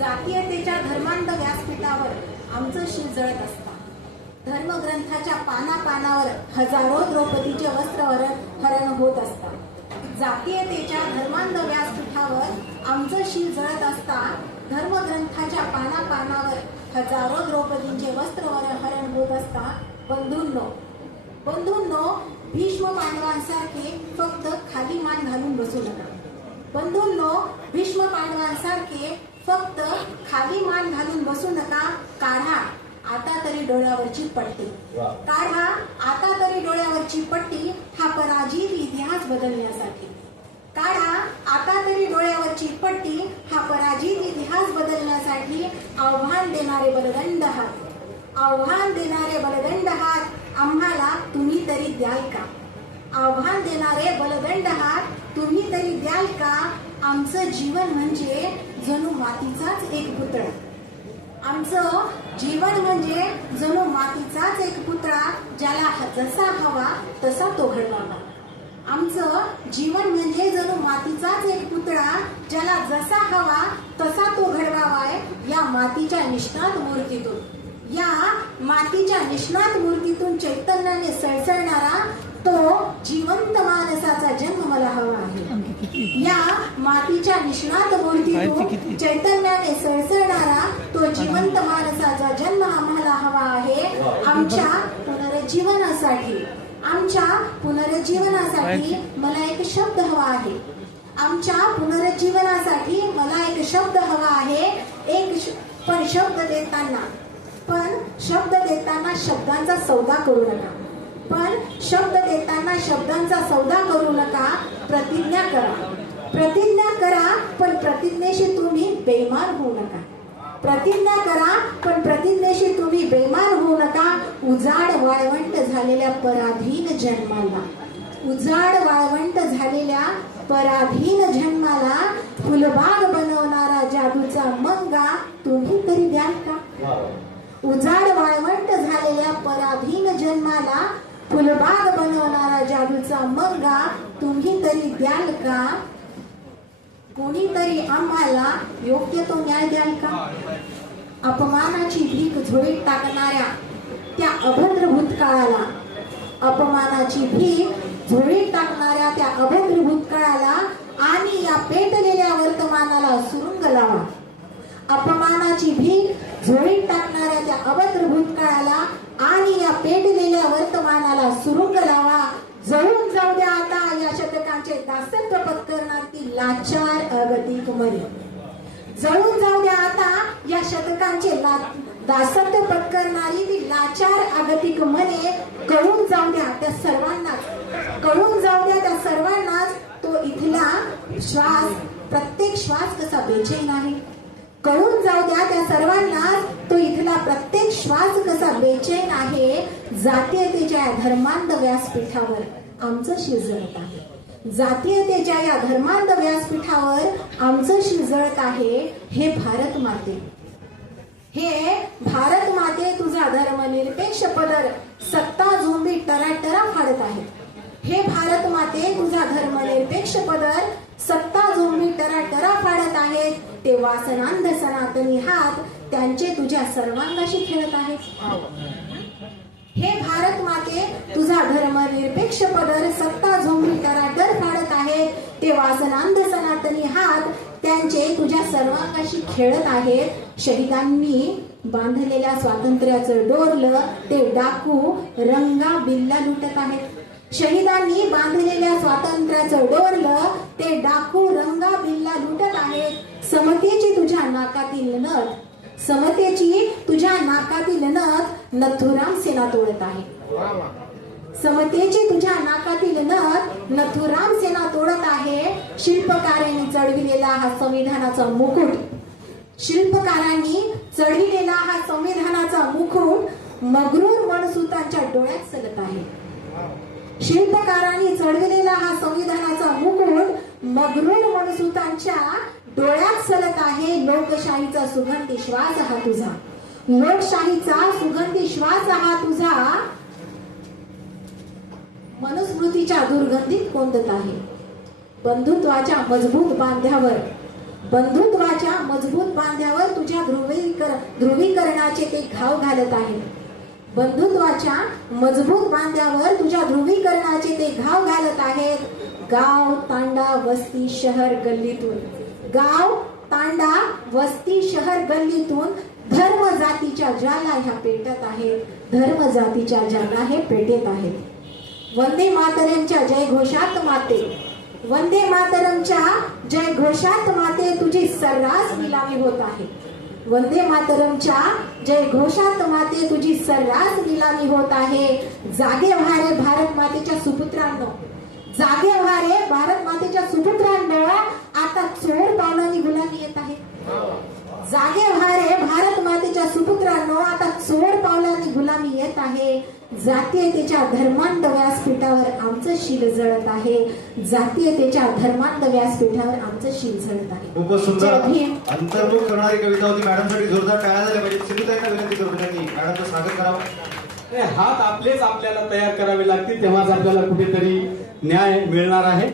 जातीयतेच्या धर्मांध व्यासपीठावर आमचं शिर जळत असता. धर्मग्रंथाच्या पानापानावर हजारो द्रौपदीचे वस्त्र हरण होत असतात जातीयतेच्या धर्मांध व्यासपीठावर आमचं शिर जळत असता धर्मग्रंथाच्या पानापानावर हजारो द्रौपदींचे वस्त्र हरण होत असता बंधूंनो. बंधूंनो भीष्म पांडवांसारखे फक्त खाली मान घालून बसू नका. बंधूंनो भीष्म पांडवांसारखे फक्त खाली मान घालून बसू नका. काढा आता तरी डोळ्यावरची पट्टी. काढा आता तरी डोळ्यावरची पट्टी हा पराजित इतिहास बदलण्यासाठी. काढा आता तरी डोळ्यावरची पट्टी हा पराजित इतिहास बदलण्यासाठी आव्हान देणारे बलदंड हात. आव्हान देणारे बलदंड हात आम्हाला तुम्ही तरी द्याल का? आव्हान देणारे बलदंड हात तुम्ही तरी द्याल का? आमचं जीवन म्हणजे जणू मातीचाच एक पुतळा. आमचं जीवन म्हणजे जणू मातीचाच एक पुतळा ज्याला जसा हवा तसा तो घडवावा. आमचं जीवन म्हणजे जणू मातीचाच एक पुतळा ज्याला जसा हवा तसा तो घडवावाय या मातीच्या निष्णात मूर्तीतून. या मातीच्या निष्णात मूर्तीतून चैतन्याने सळसळणारा तो जिवंत मानसाचा जन्म मला हवा आहे. या मातीच्या निष्णात मूर्तीतून चैतन्याने सळसळणारा तो जिवंत मानसाचा जन्म आम्हाला हवा आहे आमच्या पुनरुज्जीवनासाठी. आमच्या पुनरुज्जीवनासाठी मला एक शब्द हवा आहे. आमच्या पुनरुज्जीवनासाठी मला एक शब्द हवा आहे. एक पण शब्द देताना पण शब्द देताना शब्दांचा सौदा करू नका. पण शब्द देताना शब्दांचा सौदा करू नका प्रतिज्ञा करा. प्रतिज्ञा करा पण प्रतिज्ञेशी तुम्ही बेमान होऊ नका. प्रतिज्ञा करा पण प्रतिज्ञेशी तुम्ही बेमान होऊ नका. उजाड वाळवंट झालेल्या पराधीन जन्माला. उजाड वाळवंट झालेल्या पराधीन जन्माला फुलबाग बनवणारा जादूचा मंगा तुम्ही तरी द्याल का? उजाड वाळवंट झालेल्या पराधीन जन्माला फुलबाग बनवणारा जादूचा मंगा तुम्ही तरी द्याल का? कोणीतरी आम्हाला योग्य तो न्याय द्याल का? अपमानाची भीक झोळीत टाकणाऱ्या त्या अभद्र भूतकाळाला अपमानाची भीक झोळीत टाकणाऱ्या त्या अभद्र भूतकाळाला आणि या पेटलेल्या वर्तमानाला सुरुंग लावा. अपमानाची भीक झोळीत टाकणाऱ्या त्या अभद्र भूतकाळाला आणि या पेटलेल्या वर्तमानाला सुरुंग लावा. जळून जाऊ द्या आता या शतकांचे दासत्व पत्करणार ती लाचार अगतिक मरे जळून जाऊ द्या आता या शतकांचे दासत्व पत्करणारी ती लाचार अगतिक मने कळून जाऊ द्या त्या सर्वांनाच. कळून जाऊ द्या त्या सर्वांनाच तो इथला श्वास प्रत्येक श्वास कसा बेचैन आहे. कळून जाऊ द्या त्या सर्वांना प्रत्येक श्वास कसा बेचैन आहे जातीयतेच्या या धर्मांध व्यासपीठावर आमचं शिरजळत आहे. जातीयतेच्या या धर्मांध व्यासपीठावर आमचं शिरजळत आहे हे भारत माते. हे भारत माते तुझा धर्मनिरपेक्ष पदर सत्ता झोंबी टराटरा फाडत आहे. हे भारत माते तुझा धर्मनिरपेक्ष पदर सत्ता आहेत. ते वासनांध सनातनी हात त्यांचे तुझ्या सर्वांगाशी खेळत आहेत. हे भारत माते तुझा धर्म निरपेक्ष पदर सत्ता झोंबी टराटर फाडत आहेत. ते वासनांध सनातनी हात त्यांचे तुझ्या सर्वांगाशी खेळत आहेत. शहीदांनी बांधलेल्या स्वातंत्र्याचं डोरलं ते डाकू रंगा बिल्ला लुटत आहेत. शहीदांनी बांधलेल्या स्वातंत्र्याचं डोरलं ते डाकू रंगा बिल्ला लुटत आहेत. समतेची तुझ्या नाकातील नथ समतेची तुझ्या नाकातील नथ नथुराम सेना तोडत आहे. समतेची तुझ्या नाकातील नथ नथुराम सेना तोडत आहे. शिल्पकारांनी चढविलेला हा संविधानाचा मुकुट. शिल्पकारांनी चढविलेला हा संविधानाचा मुकुट मगरूर मनसुतांच्या डोळ्यात सलत आहे. शिल्पकारांनी चढविलेला हा संविधानाचा मुकुट मगरूर मनसुतांच्या डोळ्यात सलत आहे. लोकशाहीचा सुगंधी श्वास हा तुझा. लोकशाहीचा सुगंधी श्वास हा तुझा. मनुस्मृतीच्या दुर्गंधीत कोंदत आहे. बंधुत्वाच्या मजबूत बांध्यावर बंधुत्वाच्या मजबूत बांध्यावर तुझ्या ध्रुवीकर ध्रुवीकरणाचे ते घाव घालत आहेत बंधुत्वाच्या मजबूत बांध्यावर तुझ्या ध्रुवीकरणाचे ते घाव घालत आहेत. गाव तांडा वस्ती शहर गल्लीतून. गाव तांडा वस्ती शहर गल्लीतून धर्म जातीच्या ज्याला ह्या पेटत आहेत. धर्म जातीच्या ज्याला हे पेटत आहेत. वंदे मातरमच्या जय घोषात माते. वंदे मातरमच्या जय घोषात माते तुझी सर्रास निलामी होत आहे. वंदे मातरमच्या जय घोषात माते तुझी सर्रास निलामी होत आहे. जागे व्हारे भारत मातेच्या सुपुत्रांनो. जागे व्हारे भारत मातेच्या सुपुत्रांनो आता चोर पावलांनी गुलामी येत आहे. जागे व्हारे भारत मातेच्या सुपुत्रांनो आता चोर गुलामी येत आहे. जातीयतेच्या धर्मांध व्यासपीठावर आमचं शील जळत आहे. जातीयतेच्या धर्मांध व्यासपीठावर आमचं शील जळत आहे. खूपच सुंदर. अंतर्मुख करणारी कविता होती मॅडमसाठी. जोरदार टाळ्या झाल्या पाहिजे सिंधुताईंना विनंती करतो त्यांनी मॅडमचं स्वागत करावं. हात आपलेच आपल्याला तयार करावे लागतील तेव्हाच आपल्याला कुठेतरी न्याय मिळणार आहे.